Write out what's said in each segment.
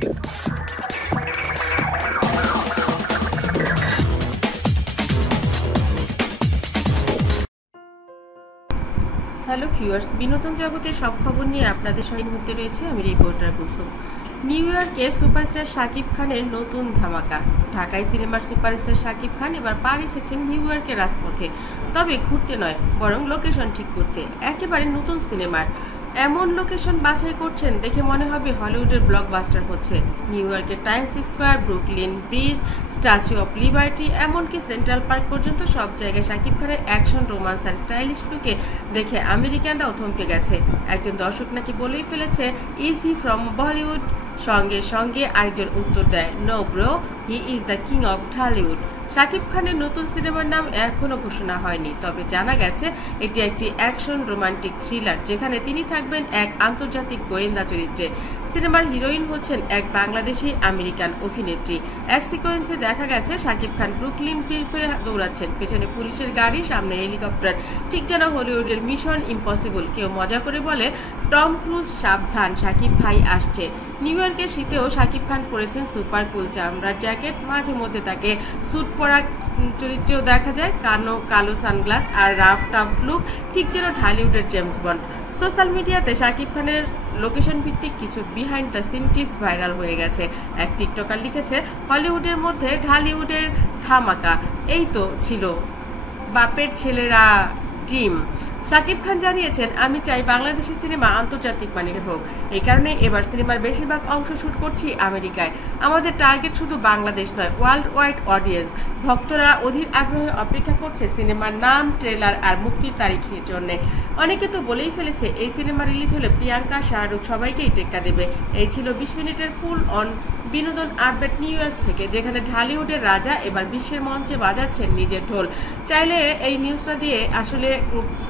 Hello viewers, বিনোদন জগতের সব খবর নিয়ে আপনাদের সঙ্গে মুহূর্তে রয়েছে আমি রিপোর্টার কুলসুম। নিউ ইয়র্কে সুপারস্টার শাকিব খানের নতুন ধামাকা। ঢাকায় সিনেমার সুপারস্টার শাকিব খান এবার পা রেখেছেন নিউ ইয়র্কের রাজপথে, তবে ঘুরতে নয়, বরং লোকেশন ঠিক করতে। একেবারে নতুন সিনেমার এমন লোকেশন বাছাই করছেন দেখে মনে হবে হলিউডের ব্লকবাস্টার হচ্ছে। নিউ ইয়র্কের Times square, Brooklyn bridge, statue of liberty, এমনকি সেন্ট্রাল পার্ক পর্যন্ত সব জায়গায় শাকিব খানের অ্যাকশন, রোমান্স আর স্টাইলিশ লুকে দেখে আমেরিকানরাও থমকে গেছে। একজন দর্শক নাকি বলেই ফেলেছে, ইজ হি ফ্রম বলিউড? সঙ্গে সঙ্গে আরেকজন উত্তর দেয়, no bro, he is the king of Dhallywood. Shakib খানের নতুন সিনেমার নাম এখনো ঘোষণা হয়নি, তবে জানা গেছে এটি একটি অ্যাকশন রোমান্টিক থ্রিলার, যেখানে তিনি থাকবেন এক আন্তর্জাতিক গোয়েন্দা চরিত্রে। সিনেমার হিরোইন হচ্ছেন এক বাংলাদেশি আমেরিকান অভিনেত্রী। এক সিকোয়েন্সে দেখা গেছে শাকিব খান ব্রুকলিন ব্রিজ ধরে দৌড়াচ্ছেন, পেছনে পুলিশের গাড়ি, সামনে হেলিকপ্টার, ঠিক যেন হলিউডের মিশন ইম্পসিবল। কেউ মজা করে বলে, টম ক্রুজ সাবধান, শাকিব ভাই আসছে। নিউ ইয়র্কের শীতেও শাকিব খান পরেছেন সুপার কুল চামড়ার জ্যাকেট, মাঝে মধ্যে তাকে স্যুট পরা চরিত্রেও দেখা যায়, কালো সানগ্লাস আর রাফ টাফ লুক, ঠিক যেন ঢালিউডের জেমস বন্ড। সোশ্যাল মিডিয়াতে শাকিব খানের লোকেশন ভিত্তিক কিছু behind the scene clips viral হয়ে গেছে। এক টিকটকার লিখেছে, হলিউডের মধ্যে ঢালিউডের ধামাকা, এই তো ছিল বাপের ছেলেরা ড্রিম। শাকিব খান জানিয়েছেন, আমি চাই বাংলাদেশি সিনেমা আন্তর্জাতিক মানের হোক। এই কারণে এবার সিনেমার বেশিরভাগ অংশ শুট করছি আমেরিকায়। আমাদের টার্গেট শুধু বাংলাদেশ নয়, ওয়ার্ল্ড ওয়াইড অডিয়েন্স। ভক্তরা অধীর আগ্রহে অপেক্ষা করছে সিনেমার নাম, ট্রেলার আর মুক্তির তারিখের জন্য। অনেকে তো বলেই ফেলেছে, এই সিনেমা রিলিজ হলে প্রিয়াঙ্কা, শাহরুখ সবাইকেই টেক্কা দেবে। এই ছিল 20 মিনিটের ফুল অন বিনোদন আপডেট নিউ ইয়র্ক থেকে, যেখানে ঢালিউডের রাজা এবার বিশ্বের মঞ্চে বাজাচ্ছেন নিজের ঢোল। চাইলে এই নিউজটা দিয়ে আসলে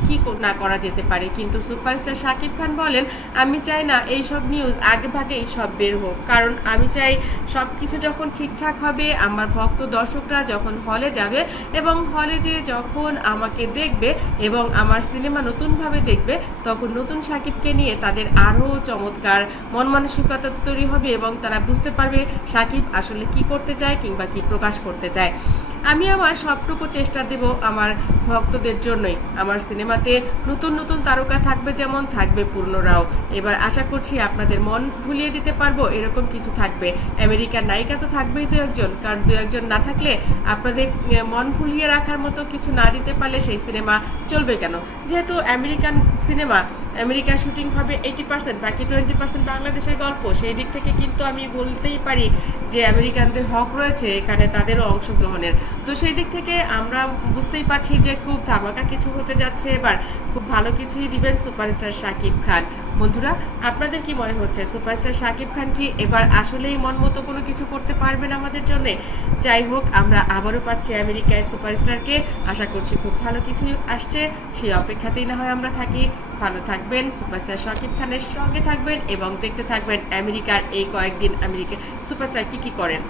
কি না করা যেতে পারে, কিন্তু সুপারস্টার শাকিব খান বলেন, আমি চাই না এইসব নিউজ আগে ভাগেই সব বের হোক, কারণ আমি চাই সবকিছু যখন ঠিকঠাক হবে, আমার ভক্ত দর্শকরা যখন হলে যাবে এবং হলে যে যখন আমাকে দেখবে এবং আমার সিনেমা নতুনভাবে দেখবে, তখন নতুন শাকিবকে নিয়ে তাদের আরও চমৎকার মন মানসিকতা তৈরি হবে এবং তারা বুঝতে পারবে শাকিব আসলে কি করতে চায় কিংবা কি প্রকাশ করতে চায়। আমি আমার সবটুকু চেষ্টা দেব আমার ভক্তদের জন্যই। আমার সিনেমাতে নতুন নতুন তারকা থাকবে, যেমন থাকবে পূর্ণরাও। এবার আশা করছি আপনাদের মন ভুলিয়ে দিতে পারবো, এরকম কিছু থাকবে। আমেরিকার নায়িকা তো থাকবেই দু একজন, কারণ দু একজন না থাকলে আপনাদের মন ভুলিয়ে রাখার মতো কিছু না দিতে পারলে সেই সিনেমা চলবে কেন? যেহেতু আমেরিকান সিনেমা, আমেরিকার শুটিং হবে 80%, বাকি 20% বাংলাদেশের গল্প। সেই দিক থেকে কিন্তু আমি বলতেই পারি যে আমেরিকানদের হক রয়েছে এখানে, তাদেরও অংশগ্রহণের। তো সেই দিক থেকে আমরা বুঝতেই পারছি যে খুব ধামাকা কিছু হতে যাচ্ছে, এবার খুব ভালো কিছুই দিবেন সুপারস্টার শাকিব খান। বন্ধুরা, আপনাদের কি মনে হচ্ছে, সুপারস্টার শাকিব খান কি এবার আসলেই মন মতো কোনো কিছু করতে পারবেন আমাদের জন্য? যাই হোক, আমরা আবারও পাচ্ছি আমেরিকায় সুপারস্টারকে। আশা করছি খুব ভালো কিছুই আসছে, সেই অপেক্ষাতেই না হয় আমরা থাকি। ভালো থাকবেন, সুপারস্টার শাকিব খানের সঙ্গে থাকবেন এবং দেখতে থাকবেন আমেরিকার এই কয়েকদিন আমেরিকা সুপারস্টার কি করেন।